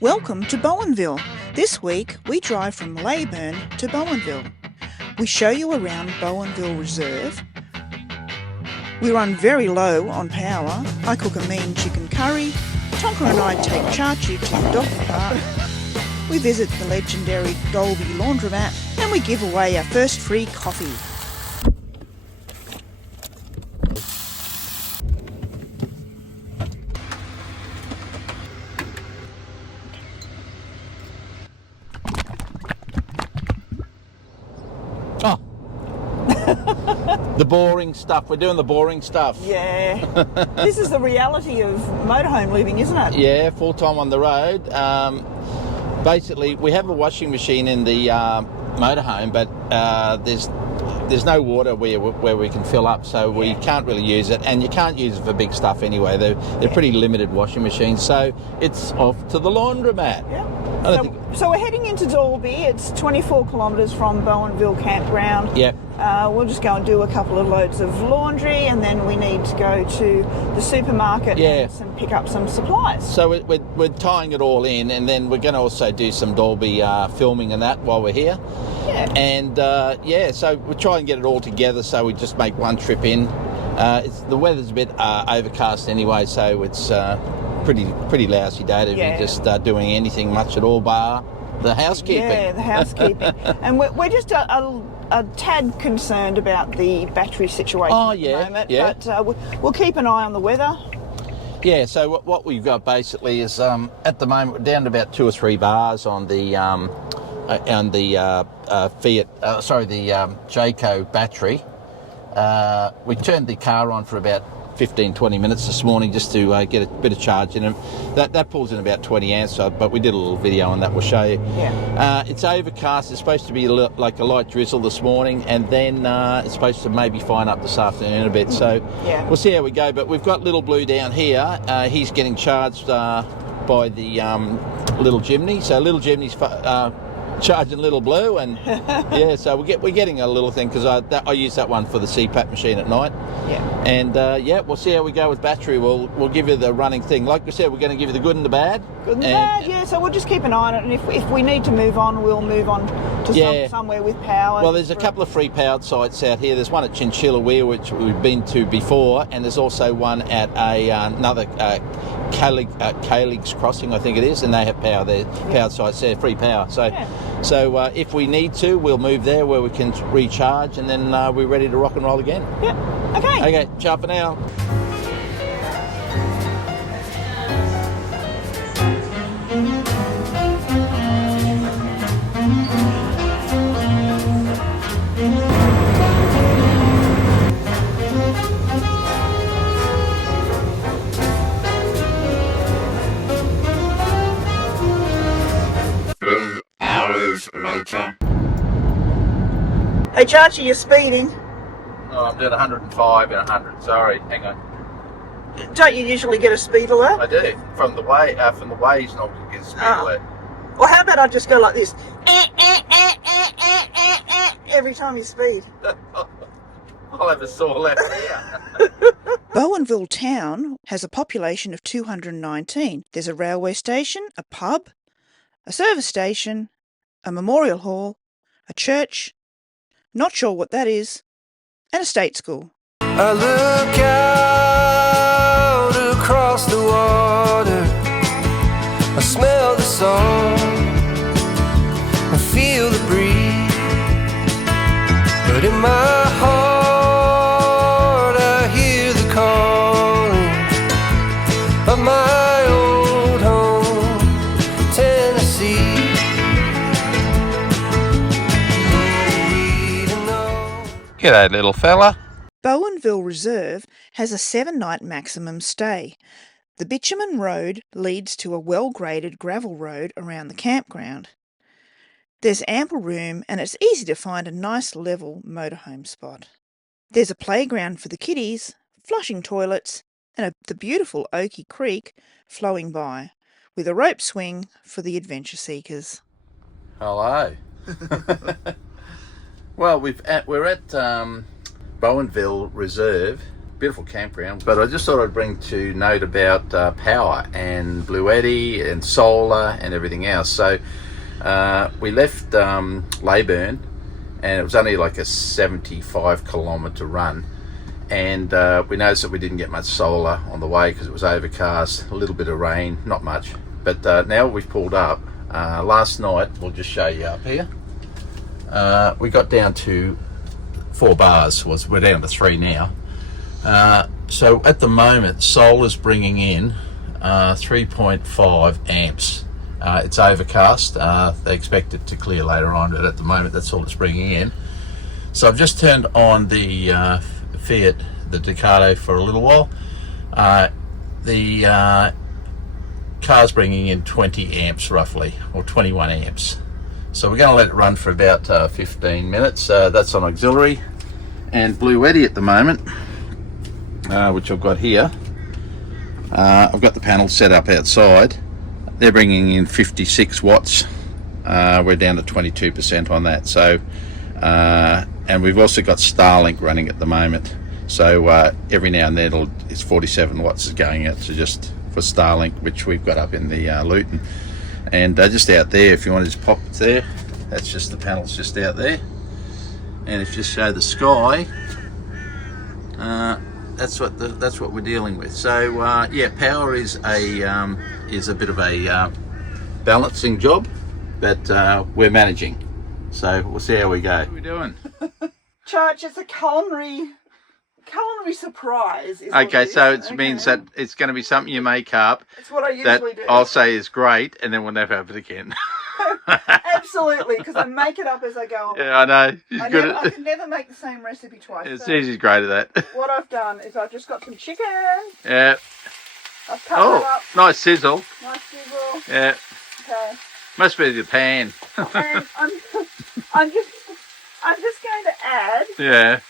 Welcome to Bowenville. This week we drive from Leyburn to Bowenville. We show you around Bowenville Reserve. We run very low on power. I cook a mean chicken curry. Tonka and I take Charchy to the doggy park. We visit the legendary Dalby laundromat and we give away our first free coffee. Oh, the boring stuff. We're doing the boring stuff. Yeah, this is the reality of motorhome living, isn't it? Yeah, full time on the road. Basically, we have a washing machine in the motorhome, but there's no water where we can fill up, so we can't really use it, and you can't use it for big stuff anyway. They're pretty limited washing machines, so it's off to the laundromat. Yeah. So we're heading into Dalby. It's 24 kilometres from Bowenville campground. Yep. We'll just go and do a couple of loads of laundry, and then we need to go to the supermarket and pick up some supplies. So we're tying it all in, and then we're going to also do some Dalby filming and that while we're here. Yeah. And so we'll try and get it all together so we just make one trip in. The weather's a bit overcast anyway, so it's pretty lousy day to be just doing anything much at all bar the housekeeping. Yeah, the housekeeping. And we're just a tad concerned about the battery situation at the moment. Yeah. But we'll keep an eye on the weather. Yeah, so what we've got basically is at the moment we're down to about 2 or 3 bars on the Jayco battery. We turned the car on for about 15-20 minutes this morning just to get a bit of charge in them. That pulls in about 20 amps, but we did a little video on that. We'll show you. Yeah. It's overcast. It's supposed to be like a light drizzle this morning, and then it's supposed to maybe fine up this afternoon a bit. So we'll see how we go. But we've got Little Blue down here. He's getting charged by the Little Jimny. So Little Jimny's charging Little Blue, and so we're getting a little thing because I use that one for the CPAP machine at night. And we'll see how we go with battery. We'll give you the running thing. Like we said, we're going to give you the good and the bad. Good and the bad, yeah. So we'll just keep an eye on it, and if we need to move on, we'll move on to somewhere with power. Well, there's a couple of free powered sites out here. There's one at Chinchilla Weir, which we've been to before, and there's also one at another Calig's Crossing, I think it is, and they have power there, powered sites there, free power. So if we need to, we'll move there where we can recharge, and then we're ready to rock and roll again. Yep. Okay. Ciao for now. Later. Hey, Charchy, you're speeding. Oh, I'm doing 105 and 100. Sorry, hang on. Don't you usually get a speed alert? I do. From the ways, not get a speed alert. Well, how about I just go like this? Every time you speed. I'll have a sore left ear. Bowenville town has a population of 219. There's a railway station, a pub, a service station, a memorial hall, a church, not sure what that is, and a state school. I look out across the water, I smell the song, I feel the breeze, but in my heart I hear the calling of my old home, Tennessee. G'day, little fella. Bowenville Reserve has a 7-night maximum stay. The bitumen road leads to a well-graded gravel road around the campground. There's ample room and it's easy to find a nice level motorhome spot. There's a playground for the kiddies, flushing toilets, and the beautiful Oaky Creek flowing by, with a rope swing for the adventure seekers. Hello. Well, we're at Bowenville Reserve, beautiful campground. But I just thought I'd bring to note about power and Bluetti and solar and everything else. So we left Leyburn, and it was only like a 75-kilometre run. And we noticed that we didn't get much solar on the way because it was overcast, a little bit of rain, not much. But now we've pulled up. Last night, we'll just show you up here. We got down to 4 bars. We're down to 3 now. So at the moment, solar's bringing in 3.5 amps. It's overcast. They expect it to clear later on, but at the moment, that's all it's bringing in. So I've just turned on the Fiat, the Ducato, for a little while. The car's bringing in 20 amps roughly, or 21 amps. So we're going to let it run for about 15 minutes. That's on auxiliary. And Bluetti at the moment, which I've got here, I've got the panel set up outside. They're bringing in 56 watts. We're down to 22% on that. So, and we've also got Starlink running at the moment. So every now and then it's 47 watts is going out to just for Starlink, which we've got up in the Luton. And just out there, if you want to just pop it there, that's just the panels just out there. And if you just show the sky, that's what we're dealing with. So yeah, power is a bit of a balancing job, but we're managing. So we'll see how we go. What are we doing? Charch, it's a culinary surprise. Okay, so it means that it's going to be something you make up. It's what I usually do. I'll say is great, and then we'll never have it again. Absolutely, because I make it up as I go. Yeah, I know. I can never make the same recipe twice. It's easy, great at that. What I've done is I've just got some chicken. Yeah. I've cut it up. Nice sizzle. Nice sizzle. Yeah. Okay. Must be the pan. And I'm just going to add. Yeah.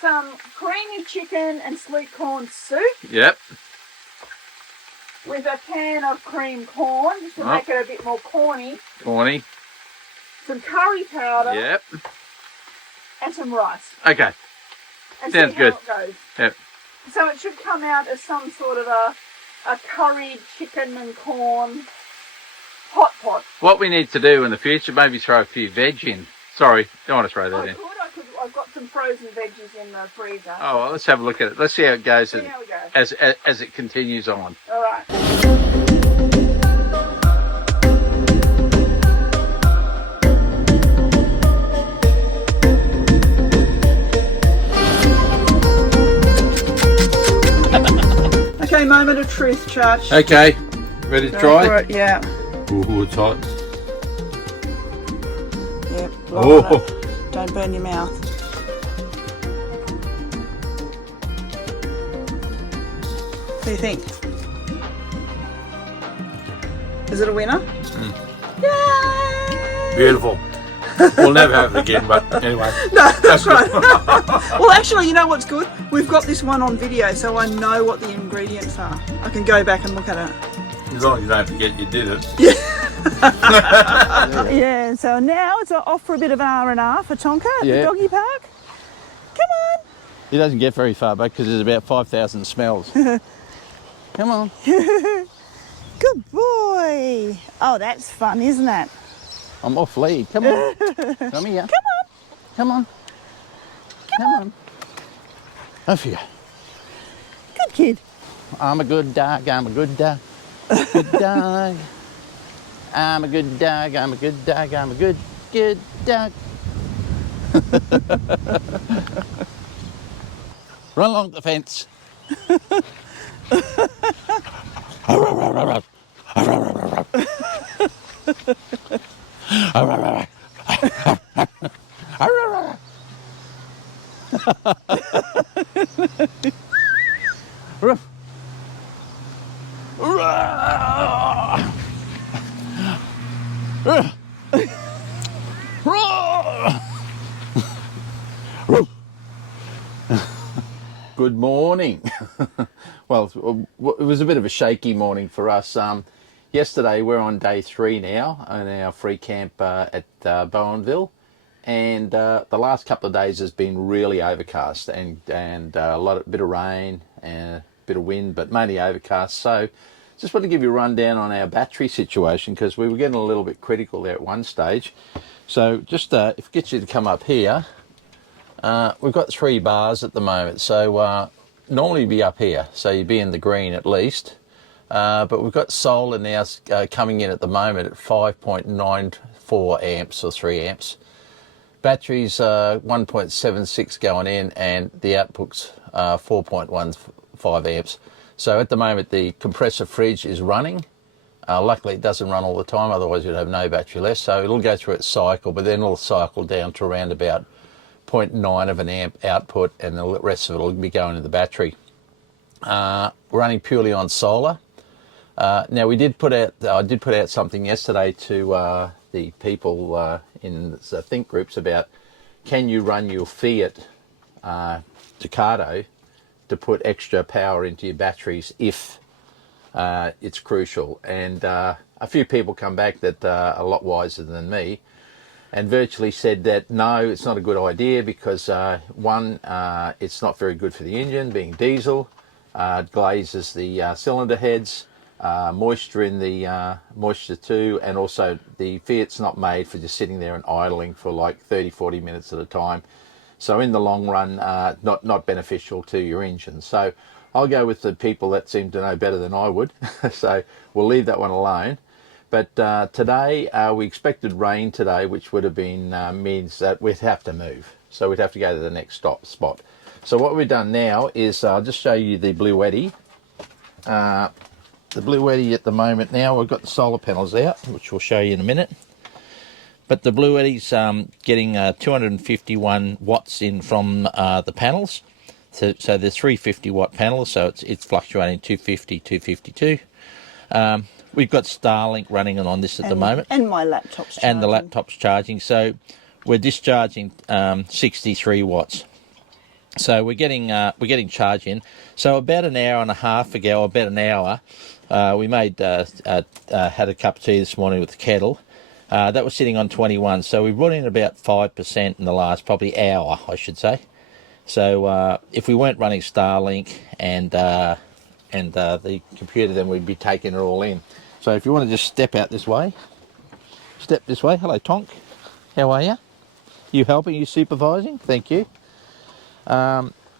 Some creamy chicken and sweet corn soup. Yep. With a can of cream corn, just to make it a bit more corny. Corny. Some curry powder. Yep. And some rice. Okay. And sounds see good. How it goes. Yep. So it should come out as some sort of a curried chicken and corn hot pot. What we need to do in the future, maybe throw a few veg in. Sorry, don't want to throw that in. I've got some frozen veggies in the freezer. Oh, well, let's have a look at it. Let's see how it goes, See how we go. as it continues on. All right. Okay, moment of truth, Charch. Okay, ready to Go try? for it, yeah. Ooh, it's hot. Yep. Oh. Don't burn your mouth. What do you think? Is it a winner? Yay! Beautiful. We'll never have it again, but anyway. No, that's right. Well, actually, you know what's good? We've got this one on video, so I know what the ingredients are. I can go back and look at it. As long as you don't forget you did it. Yeah, so now it's off for a bit of R&R for Tonka at the doggy park. Come on. He doesn't get very far back because there's about 5,000 smells. Come on. Good boy. Oh, that's fun, isn't it? I'm off lead. Come on. Come here. Come on. Come on. Come on. Off you go. Good kid. I'm a good dog. I'm a good dog. Good dog. I'm a good dog. I'm a good dog. I'm a good dog. Run along the fence. Good morning. Well, it was a bit of a shaky morning for us. Yesterday, we're on day 3 now on our free camp at Bowenville, and the last couple of days has been really overcast and a bit of rain and a bit of wind, but mainly overcast. So just want to give you a rundown on our battery situation, because we were getting a little bit critical there at one stage. So just if it gets you to come up here, we've got 3 bars at the moment. So normally you'd be up here, so you'd be in the green at least. But we've got solar now coming in at the moment at 5.94 amps or 3 amps. Batteries 1.76 going in, and the output's 4.15 amps. So at the moment the compressor fridge is running. Luckily it doesn't run all the time, otherwise you'd have no battery left. So it'll go through its cycle, but then it'll cycle down to around about 0.9 of an amp output, and the rest of it will be going to the battery. Running purely on solar. Now I did put out something yesterday to the people in the think groups about, can you run your Fiat Ducato to put extra power into your batteries if it's crucial. And a few people come back that are a lot wiser than me and virtually said that no, it's not a good idea, because one, it's not very good for the engine, being diesel. It glazes the cylinder heads, moisture in the moisture too, and also the Fiat's not made for just sitting there and idling for like 30-40 minutes at a time. So in the long run, not beneficial to your engine. So I'll go with the people that seem to know better than I would. So we'll leave that one alone. But today, we expected rain today, which would have been means that we'd have to move. So we'd have to go to the next spot. So what we've done now is I'll just show you the Bluetti. The Bluetti at the moment now, we've got the solar panels out, which we'll show you in a minute. But the Bluetti's getting 251 watts in from the panels. So they're 350 watt panels, so it's fluctuating 250, 252. We've got Starlink running on this at the moment. And my laptop's charging. And the laptop's charging. So we're discharging 63 watts. So we're getting charge in. So about an hour and a half ago, about an hour, we had a cup of tea this morning with the kettle. That was sitting on 21. So we brought in about 5% in the last probably hour, I should say. So if we weren't running Starlink and the computer, then we'd be taking it all in. So if you want to just step this way. Hello, Tonk. How are you? You helping? You supervising? Thank you.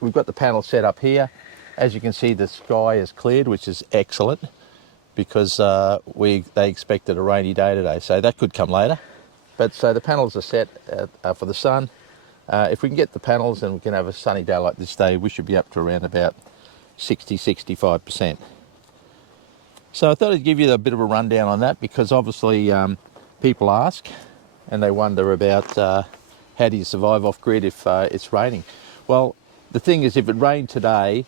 We've got the panel set up here. As you can see, the sky is cleared, which is excellent, because they expected a rainy day today, so that could come later. But so the panels are set for the sun. If we can get the panels and we can have a sunny day like this day, we should be up to around about 60-65%. So I thought I'd give you a bit of a rundown on that, because obviously people ask and they wonder about how do you survive off grid if it's raining. Well, the thing is, if it rained today,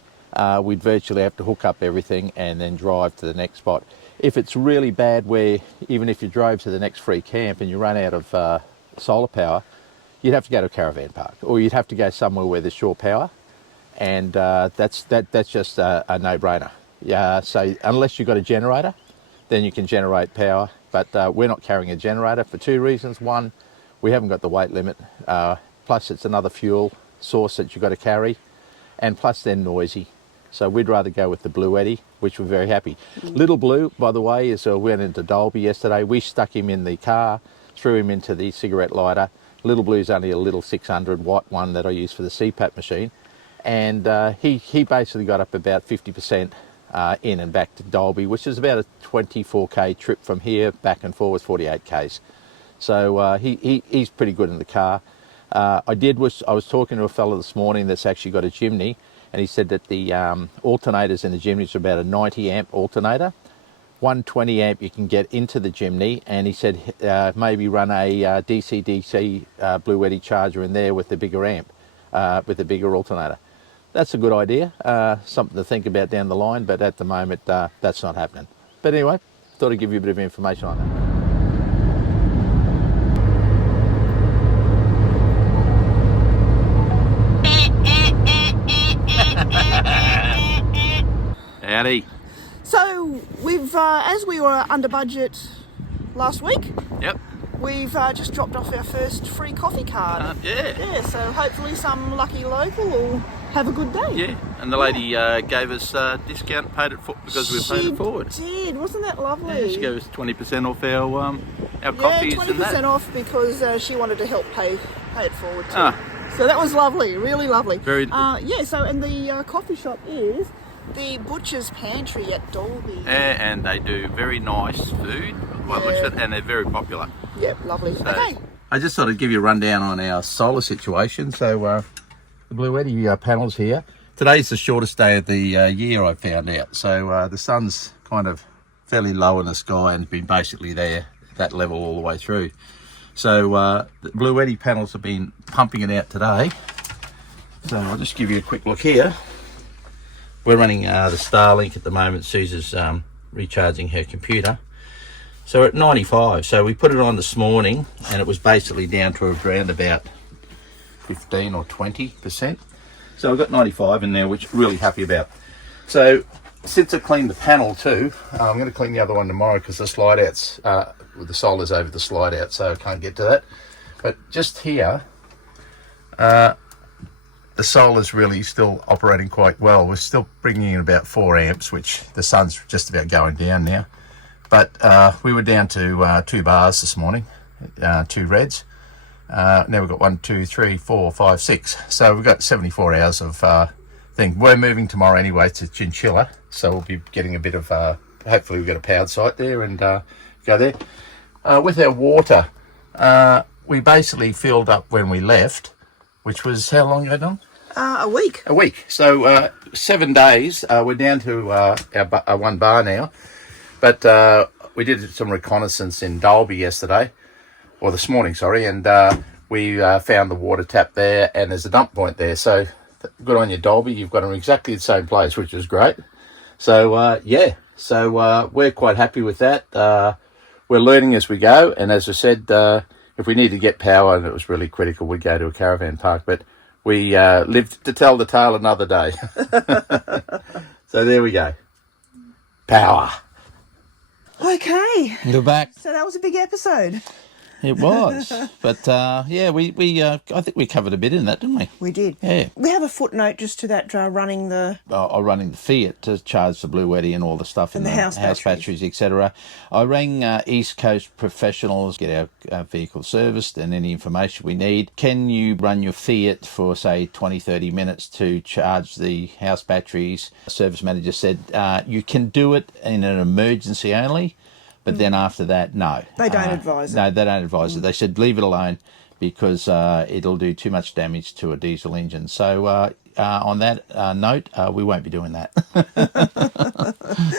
we'd virtually have to hook up everything and then drive to the next spot. If it's really bad, where even if you drove to the next free camp and you run out of solar power, you'd have to go to a caravan park, or you'd have to go somewhere where there's shore power, and that's just a no-brainer. So unless you've got a generator, then you can generate power, but we're not carrying a generator for 2 reasons. One, we haven't got the weight limit, plus it's another fuel source that you've got to carry, and plus they're noisy. So we'd rather go with the Bluetti, which we're very happy. Little Blue, by the way, we went into Dalby yesterday. We stuck him in the car, threw him into the cigarette lighter. Little Blue's only a little 600 watt one that I use for the CPAP machine. And he basically got up about 50% in and back to Dalby, which is about a 24k trip from here, back and forth, 48 k's. So he's pretty good in the car. I was talking to a fellow this morning that's actually got a Jimny, and he said that the alternators in the Jimnys are about a 90 amp alternator. 120 amp you can get into the Jimny, and he said maybe run a DC-DC Bluetti charger in there with the bigger amp, with the bigger alternator. That's a good idea, something to think about down the line, but at the moment that's not happening. But anyway, thought I'd give you a bit of information on that. Howdy. So we've, as we were under budget last week, Yep. we've just dropped off our first free coffee card. Yeah. Yeah, so hopefully some lucky local will have a good day. Yeah, and the lady gave us a discount, paid it because we paid it forward. She did, wasn't that lovely? Yeah, she gave us 20% off our coffees 20% and that. off because she wanted to help pay it forward too. Ah. So that was lovely, really lovely. Very. So and the coffee shop is the Butcher's Pantry at Dalby. Yeah, and they do very nice food, and they're very popular. Yep, lovely. So, okay. I just thought I'd give you a rundown on our solar situation. So the Bluetti panels here. Today's the shortest day of the year, I found out. So the sun's kind of fairly low in the sky and been basically there, that level all the way through. So the Bluetti panels have been pumping it out today. So I'll just give you a quick look here. We're running the Starlink at the moment. Susan's recharging her computer. So we're at 95. So we put it on this morning and it was basically down to around about 15 or 20%. So I've got 95 in there, which I'm really happy about. So since I cleaned the panel too, I'm going to clean the other one tomorrow because the slide outs, with the solar's over the slide out, so I can't get to that. But just here, the solar's really still operating quite well. We're still bringing in about 4 amps, which the sun's just about going down now. But we were down to 2 bars this morning, 2 reds. Now we've got 1, 2, 3, 4, 5, 6. So we've got 74 hours of thing. We're moving tomorrow anyway to Chinchilla, so we'll be getting a bit of, hopefully we've got a powered site there and go there. With our water, we basically filled up when we left, which was how long ago, Don? A week. A week. So 7 days. We're down to our 1 bar now. But we did some reconnaissance in Dalby yesterday, or this morning, sorry, and we found the water tap there, and there's a dump point there. So good on you, Dalby. You've got them exactly the same place, which is great. So we're quite happy with that. We're learning as we go, and as I said, if we need to get power and it was really critical, we'd go to a caravan park. But we lived to tell the tale another day. So there we go. Power. Okay. You're back. So that was a big episode. It was, but we I think we covered a bit in that, didn't we? We did. Yeah. We have a footnote just to that running the... running the Fiat to charge the Bluetti and all the stuff in the house batteries, etc. I rang East Coast Professionals, get our vehicle serviced and any information we need. Can you run your Fiat for, say, 20, 30 minutes to charge the house batteries? The service manager said you can do it in an emergency only. But then after that, no. They don't advise it. No, they don't advise it. They said leave it alone because it'll do too much damage to a diesel engine. So on that note, we won't be doing that.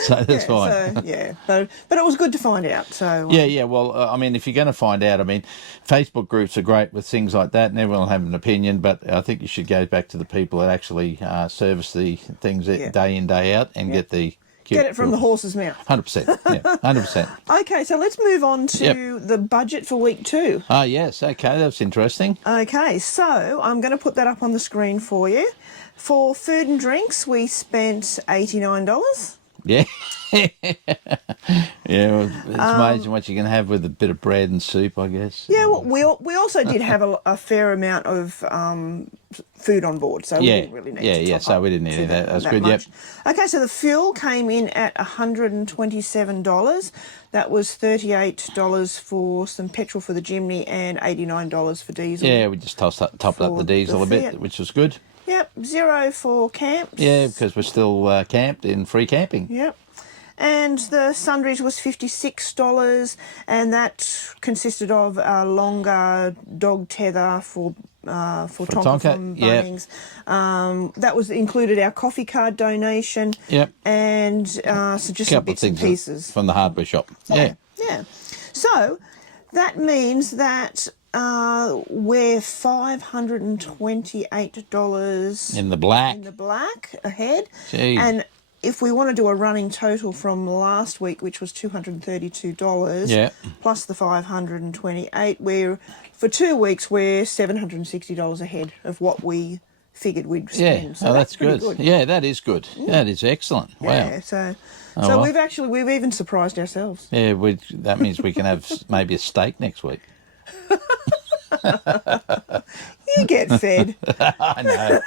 So that's fine. So, yeah, but it was good to find out. So Yeah. Well, I mean, if you're going to find out, I mean, Facebook groups are great with things like that, and everyone will have an opinion. But I think you should go back to the people that actually service the things day in, day out, and get it from the horse's mouth. 100%. Yeah, 100%. Okay, so let's move on to the budget for week 2. Ah, yes. Okay, that's interesting. Okay, so I'm going to put that up on the screen for you. For food and drinks, we spent $89. Yeah. Well, it's amazing what you can have with a bit of bread and soup, I guess. Yeah, well, we also did have a fair amount of food on board, so we didn't really need to top so up we didn't need that. That's good, much. Okay, so the fuel came in at $127. That was $38 for some petrol for the Jimny and $89 for diesel. Yeah, we just topped up the diesel a bit, which was good. Yep, $0 for camps. Yeah, because we're still camped in free camping. Yep. And the sundries was $56, and that consisted of a longer dog tether for Tonka from Bunnings. Yep. That was included our coffee card donation. Yep. And so just some bits and pieces from the hardware shop. Yeah. So that means that we're $528 in the black ahead. Jeez. And if we want to do a running total from last week, which was $232, plus the $528, for 2 weeks we're $760 ahead of what we figured we'd spend. Yeah, So that's pretty good. Yeah, that is good. That is excellent. Wow. Yeah, so well. we've even surprised ourselves. Yeah, that means we can have maybe a steak next week. You get fed. I know.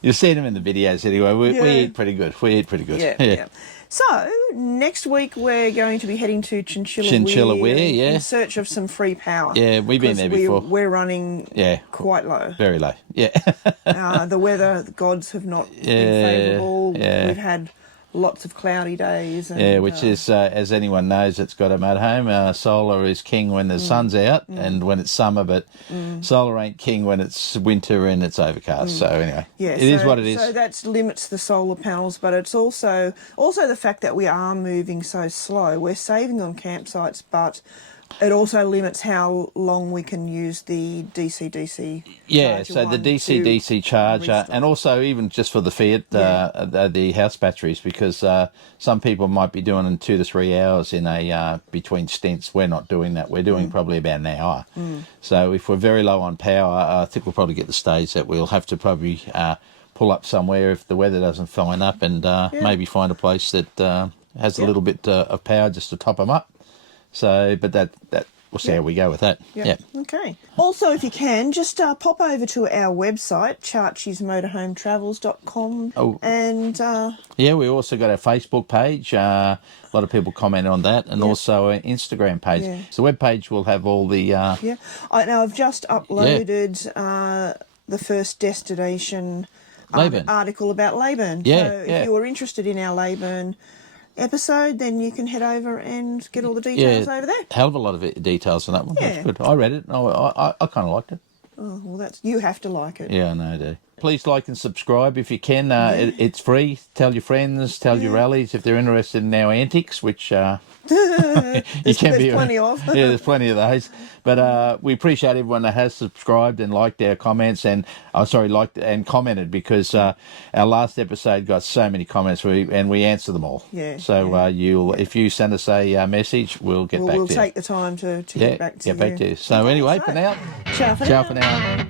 You've seen them in the videos anyway. We eat pretty good. Yeah. So next week we're going to be heading to Chinchilla Weir in search of some free power. Yeah, we've been there before. We're running quite low. Very low. Yeah. The weather, the gods have not been favourable. Yeah. We've had lots of cloudy days. And, which is, as anyone knows, it's got a motorhome. Solar is king when the sun's out and when it's summer, but solar ain't king when it's winter and it's overcast. So anyway, it is what it is. So that limits the solar panels, but it's also the fact that we are moving so slow. We're saving on campsites, but it also limits how long we can use the DC-DC so the DC-DC charger, and also even just for the Fiat, the house batteries, because some people might be doing in 2 to 3 hours in between stints. We're not doing that. We're doing probably about an hour. So if we're very low on power, I think we'll probably get the stage that we'll have to probably pull up somewhere if the weather doesn't fine up, and maybe find a place that has a little bit of power just to top them up. So, but that we'll see how we go with that. Yeah. Okay. Also, if you can, just pop over to our website, charchysmotorhometravels.com. Oh. And we also got our Facebook page. A lot of people comment on that, and also an Instagram page. Yeah. So the webpage will have all the. I've just uploaded the first destination article about Leyburn. Yeah. So if you were interested in our Leyburn episode, then you can head over and get all the details over there. Hell of a lot of details on that one. That's good. I read it. I kind of liked it. Oh, well, you have to like it. Yeah, I know, I do. Please like and subscribe if you can. It's free. Tell your friends, tell your rallies if they're interested in our antics, which there's plenty of. There's plenty of those. But we appreciate everyone that has subscribed and liked our comments, and liked and commented, because our last episode got so many comments, and we answer them all. Yeah. So if you send us a message, we'll get back to you. We'll take the time to get back to you. So anyway, for now, ciao for now.